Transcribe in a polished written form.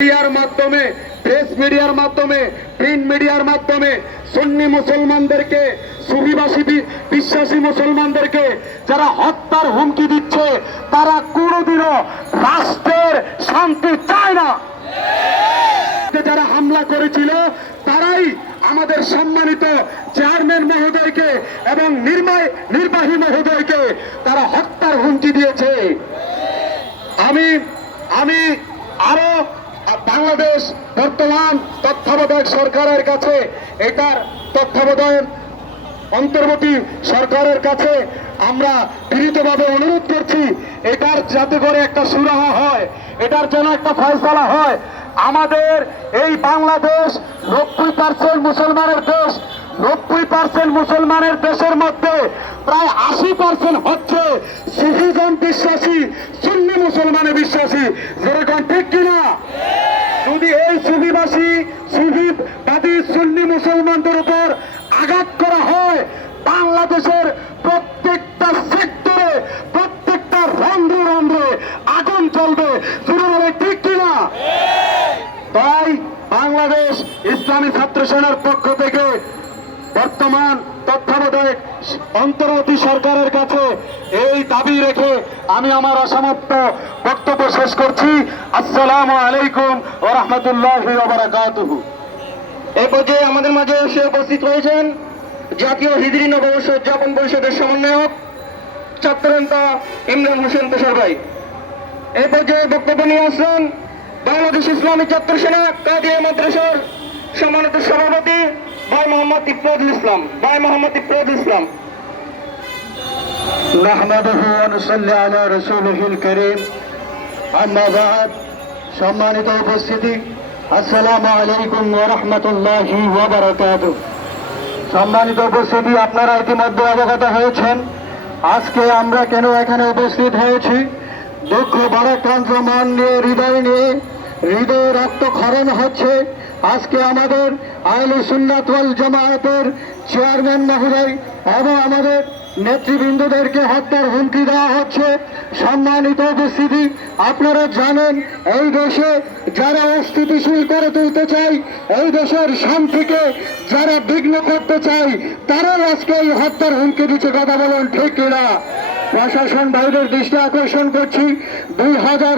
মিডিয়ার মাধ্যমে, প্রেস মিডিয়ার মাধ্যমে, প্রিন্ট মিডিয়ার মাধ্যমে সুন্নি মুসলমানদেরকে, সুফিবাসী বিশ্বাসী মুসলমানদেরকে যারা হত্যার হুমকি দিচ্ছে, তারা কোনোদিনও রাষ্ট্রের শান্তি চায় না। যারা হামলা করেছিল তারাই আমাদের সম্মানিত চেয়ারম্যান মহোদয়কে এবং নির্বাহী মহোদয়কে তারা হত্যার হুমকি দিয়েছে। আমি আরো বাংলাদেশ বর্তমান তত্ত্বাবধায়ক সরকারের কাছে, এটার তত্ত্বাবধায়ক অন্তর্বর্তী সরকারের কাছে আমরা বিনীতভাবে অনুরোধ করছি, এটার যাতে করে একটা সুরাহা হয়, এটার যেন একটা ফয়সালা হয়। আমাদের এই বাংলাদেশ 90% মুসলমানের দেশ। 90% মুসলমানের দেশের মধ্যে প্রায় 80% হচ্ছে সুফিজম বিশ্বাসী, সুন্নি মুসলমানে বিশ্বাসী। যেরকম ঠিক কিনা? যদি এই সুফিবাসী, সুফিবাদী সুন্নি মুসলমানদের উপর আঘাত করা হয়, বাংলাদেশের প্রত্যেকটা সেক্টরে, প্রত্যেকটা রন্ধ্রে রন্ধ্রে আগুন চলবে। বলে ঠিক কিনা? তাই বাংলাদেশ ইসলামী ছাত্র সেনার পক্ষ থেকে বর্তমান তত্ত্বাবধায়ক অন্তর্বর্তী সরকারের কাছে এই দাবি রেখে আমি আমার অসমাপ্ত বক্তব্য শেষ করছি। আসসালামু আলাইকুম ওয়া রাহমাতুল্লাহি ওয়া বারাকাতুহু। এই পর্যায়ে আমাদের মাঝে এসে উপস্থিত হয়েছেন জাতীয় হিজরি নববর্ষ উদযাপন পরিষদের সমন্বয়ক ছাত্রনেতা ইমরান হোসেন তুষার ভাই। এই পর্যায়ে বক্তব্য নিয়ে আসছেন বাংলাদেশ ইসলামী ছাত্র সেনা কাদিয়া মাদ্রাসার সম্মানিত সভাপতি ভাই মোহাম্মদ ইফরাদুল ইসলাম। নাহমাদুহু ওয়া নুসাল্লি আলা রাসূলিহিল কারীম। আম্মা বা'দ। সম্মানিত উপস্থিতি, আসসালামু আলাইকুম ওয়া রাহমাতুল্লাহি ওয়া বারাকাতুহু। সম্মানিত উপস্থিতি, আপনারা ইতিমধ্যে অবগত হয়েছেন আজকে আমরা কেন এখানে উপস্থিত হয়েছি। দুঃখ ভারাক্রান্ত মন নিয়ে, হৃদয়ে রক্তক্ষরণ হচ্ছে। আজকে আমাদের আহলে সুন্নাত ওয়াল জামায়াতের চেয়ারম্যান মহোদয় এবং আমাদের নেতৃবৃন্দদেরকে হত্যার হুমকি দেওয়া হচ্ছে। সম্মানিত উপস্থিতি, আপনারা জানেন এই দেশে যারা অস্থিতিশীল করে তুলতে চায়, এই দেশের শান্তিকে যারা বিঘ্ন করতে চায়, তারাই আজকে এই হত্যার হুমকি দিচ্ছে। কথা বলেন ঠিক কিনা? প্রশাসন ভাইদের দৃষ্টি আকর্ষণ করছি, 2000